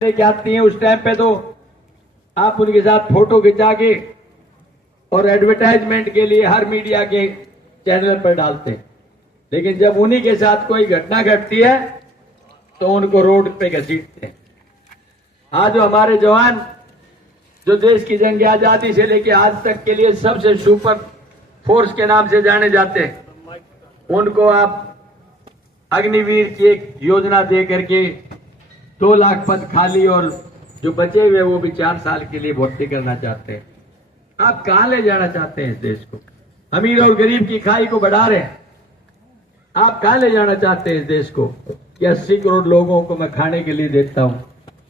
लेके आती हैं, उस टाइम पे तो आप उनके साथ फोटो खिंचा के और एडवर्टाइजमेंट के लिए हर मीडिया के चैनल पर डालते हैं, लेकिन जब उन्हीं के साथ कोई घटना घटती है तो उनको रोड पे घसीटते हैं। आज जो हमारे जवान जो देश की जंग आजादी से लेकर आज तक के लिए सबसे सुपर फोर्स के नाम से जाने जाते हैं, उनको आप अग्निवीर की एक योजना दे करके 2 लाख पद खाली और जो बचे हुए वो भी 4 साल के लिए भर्ती करना चाहते हैं। आप कहां ले जाना चाहते हैं इस देश को? अमीर और गरीब की खाई को बढ़ा रहे हैं। आप कहां ले जाना चाहते हैं इस देश को कि 80 करोड़ लोगों को मैं खाने के लिए देता हूं?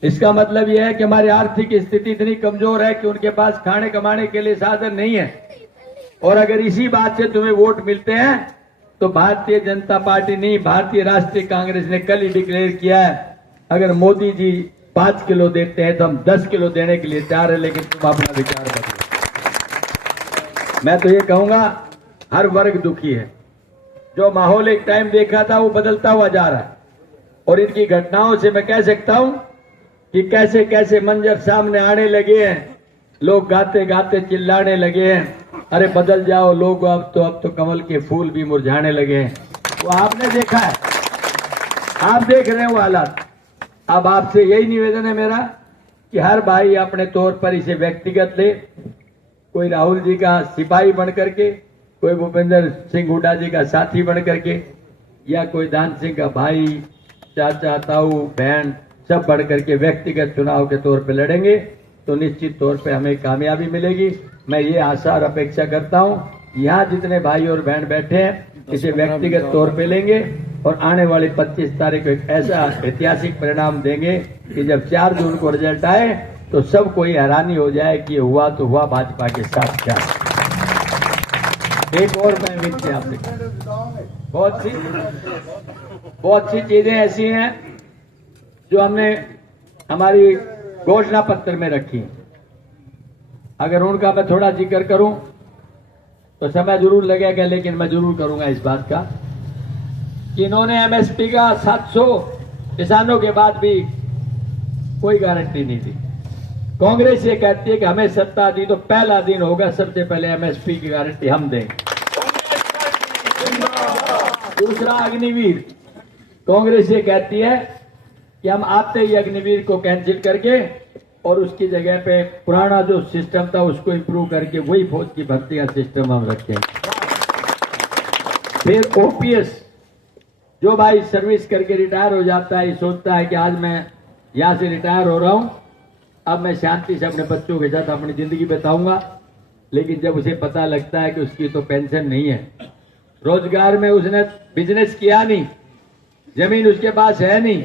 इसका मतलब यह है कि हमारी आर्थिक स्थिति इतनी कमजोर है कि उनके पास खाने कमाने के लिए साधन नहीं है। और अगर इसी बात से तुम्हें वोट मिलते हैं तो भारतीय जनता पार्टी नहीं, भारतीय राष्ट्रीय कांग्रेस ने कल ही डिक्लेयर किया है, अगर मोदी जी 5 किलो देते हैं तो हम 10 किलो देने के लिए तैयार है, लेकिन तुम अपना विचार बदलो। मैं तो ये कहूंगा, हर वर्ग दुखी है। जो माहौल एक टाइम देखा था वो बदलता हुआ जा रहा है, और इनकी घटनाओं से मैं कह सकता हूं कि कैसे कैसे मंजर सामने आने लगे हैं। लोग गाते गाते चिल्लाने लगे हैं, अरे बदल जाओ लोग, अब तो कमल के फूल भी मुरझाने लगे हैं। वो आपने देखा है, आप देख रहे हैं वो हालात। अब आपसे यही निवेदन है मेरा कि हर भाई अपने तौर पर इसे व्यक्तिगत ले। कोई राहुल जी का सिपाही बन करके, कोई भूपेंद्र सिंह हुड्डा जी का साथी बन करके, या कोई दान सिंह का भाई, चाचा, ताऊ, बहन सब बढ़ करके व्यक्तिगत चुनाव के तौर पे लड़ेंगे तो निश्चित तौर पे हमें कामयाबी मिलेगी। मैं ये आशा और अपेक्षा करता हूं, यहाँ जितने भाई और बहन बैठे हैं इसे व्यक्तिगत तौर पे लेंगे और आने वाली 25 तारीख को एक ऐसा ऐतिहासिक परिणाम देंगे कि जब 4 जून को रिजल्ट आए तो सबको ये हैरानी हो जाए कि ये हुआ तो हुआ भाजपा के साथ क्या। एक और मैं विनती आपसे, बहुत सी चीजें ऐसी हैं जो हमने हमारी घोषणा पत्र में रखी। अगर उनका मैं थोड़ा जिक्र करूं तो समय जरूर लगेगा, लेकिन मैं जरूर करूंगा इस बात का कि इन्होंने एमएसपी का 700 किसानों के बाद भी कोई गारंटी नहीं दी। कांग्रेस ये कहती है कि हमें सत्ता दी तो पहला दिन होगा सबसे पहले एमएसपी की गारंटी हम देंगे। दूसरा अग्निवीर, कांग्रेस ये कहती है कि हम आते ही अग्निवीर को कैंसिल करके और उसकी जगह पे पुराना जो सिस्टम था उसको इंप्रूव करके वही फौज की भर्ती का सिस्टम हम रखेंगे। फिर ओपीएस, जो भाई सर्विस करके रिटायर हो जाता है, सोचता है कि आज मैं यहां से रिटायर हो रहा हूं, अब मैं शांति से अपने बच्चों के साथ अपनी जिंदगी बिताऊंगा, लेकिन जब उसे पता लगता है कि उसकी तो पेंशन नहीं है, रोजगार में उसने बिजनेस किया नहीं, जमीन उसके पास है नहीं,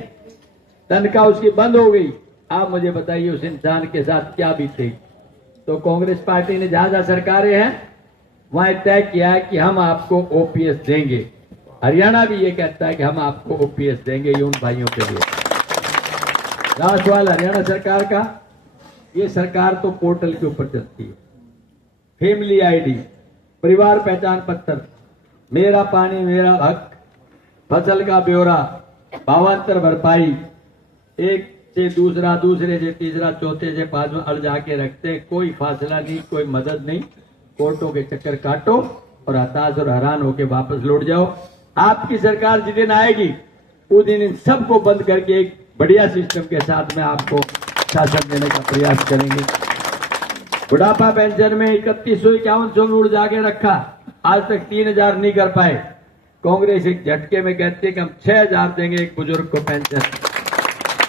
तनख्वाह उसकी बंद हो गई, आप मुझे बताइए उस इंसान के साथ क्या बीतेगी। तो कांग्रेस पार्टी ने जहां जहां सरकारें हैं वहां तय किया है कि हम आपको ओपीएस देंगे। हरियाणा भी ये कहता है कि हम आपको ओपीएस देंगे, ये उन भाइयों के लिए। रहा सवाल हरियाणा सरकार का, ये सरकार तो पोर्टल के ऊपर चलती है। फैमिली आईडी, परिवार पहचान पत्र, मेरा पानी मेरा हक, फसल का ब्यौरा, भावांतर भरपाई, एक से दूसरा, दूसरे से तीसरा, चौथे से पांचवा अड़जा के रखते हैं। कोई फासला नहीं, कोई मदद नहीं, कोर्टों के चक्कर काटो और हताश और हैरान होके वापस लौट जाओ। आपकी सरकार जिस दिन आएगी उस दिन इन सबको बंद करके एक बढ़िया सिस्टम के साथ में आपको शासन देने का प्रयास करेंगे। बुढ़ापा पेंशन में 3151 उड़ जाके रखा, आज तक 3000 नहीं कर पाए। कांग्रेस एक झटके में कहती है कि हम 6000 देंगे एक बुजुर्ग को पेंशन।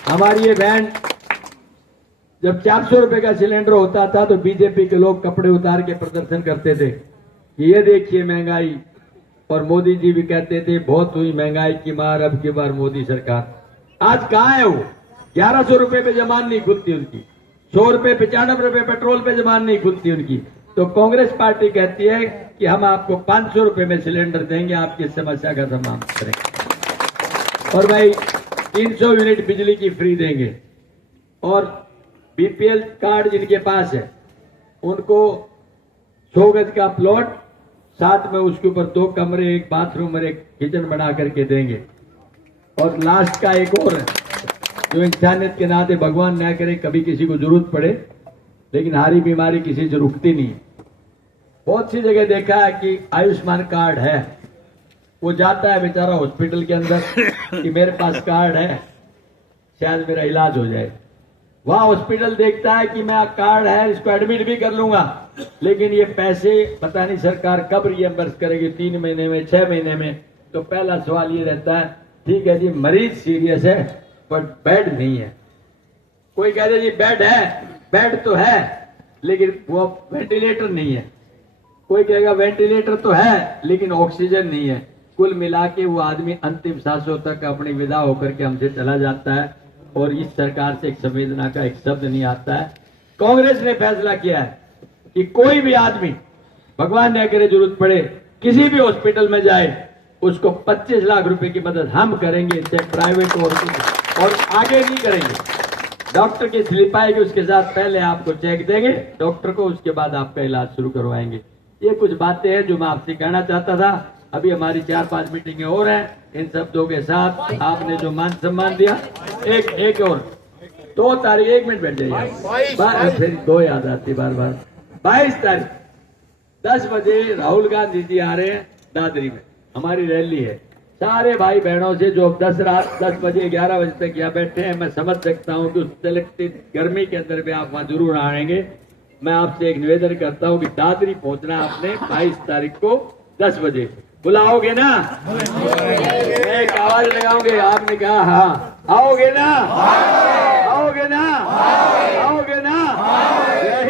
हमारी ये बहन, जब 400 रुपए का सिलेंडर होता था तो बीजेपी के लोग कपड़े उतार के प्रदर्शन करते थे कि ये देखिए महंगाई, और मोदी जी भी कहते थे बहुत हुई महंगाई की मार, अब की बार मोदी सरकार। आज कहां है वो? 1100 रुपए पे जमान नहीं खुलती उनकी, 100 रुपए 95 रुपए पेट्रोल पे जमान नहीं खुलती उनकी। तो कांग्रेस पार्टी कहती है कि हम आपको 500 रुपए में सिलेंडर देंगे, आपकी समस्या का समाधान करेंगे, और भाई 300 यूनिट बिजली की फ्री देंगे, और बीपीएल कार्ड जिनके पास है उनको 100 गज का प्लॉट, साथ में उसके ऊपर 2 कमरे, 1 बाथरूम और 1 किचन बना करके देंगे। और लास्ट का एक और है, तो इंसानियत के नाते भगवान न करे कभी किसी को जरूरत पड़े, लेकिन हारी बीमारी किसी से रुकती नहीं। बहुत सी जगह देखा है कि आयुष्मान कार्ड है, वो जाता है बेचारा हॉस्पिटल के अंदर कि मेरे पास कार्ड है, शायद मेरा इलाज हो जाए। वहां हॉस्पिटल देखता है कि मैं कार्ड है, इसको एडमिट भी कर लूंगा, लेकिन ये पैसे पता नहीं सरकार कब रिएम्बर्स करेगी, 3 महीने में, 6 महीने में। तो पहला सवाल ये रहता है, ठीक है जी मरीज सीरियस है पर बेड नहीं है। कोई कहते जी बेड है, बेड तो है लेकिन वो वेंटिलेटर नहीं है। कोई कहेगा वेंटिलेटर तो है लेकिन ऑक्सीजन नहीं है। कुल मिला के वो आदमी अंतिम सांसों तक अपनी विदा होकर के हमसे चला जाता है और इस सरकार से एक संवेदना का एक शब्द नहीं आता है। कांग्रेस ने फैसला किया है कि कोई भी आदमी भगवान न करे जरूरत पड़े किसी भी हॉस्पिटल में जाए, उसको 25 लाख रुपए की मदद हम करेंगे, चाहे प्राइवेट और आगे नहीं करेंगे। डॉक्टर की स्लिप आएगी, उसके साथ पहले आपको चेक देंगे डॉक्टर को, उसके बाद आपका इलाज शुरू करवाएंगे। ये कुछ बातें हैं जो मैं आपसे कहना चाहता था। अभी हमारी 4-5 मीटिंगें और हैं। इन शब्दों के साथ आपने जो मान सम्मान दिया, एक और 2 तारीख, 1 मिनट बैठ जाइए, फिर 2 याद आती बार बार। 22 तारीख 10 बजे राहुल गांधी जी आ रहे हैं दादरी में, हमारी रैली है। सारे भाई बहनों से जो 10 बजे 11 बजे तक यहाँ बैठे हैं, मैं समझ सकता हूँ कि उस सेलेक्टेड गर्मी के अंदर भी आप वहां जरूर आएंगे। मैं आपसे एक निवेदन करता हूँ कि दादरी पहुंचना आपने 22 तारीख को 10 बजे। बुलाओगे ना? एक आवाज लगाओगे, आपने कहा हाँ। आओगे ना? आओगे ना? आओगे ना? जय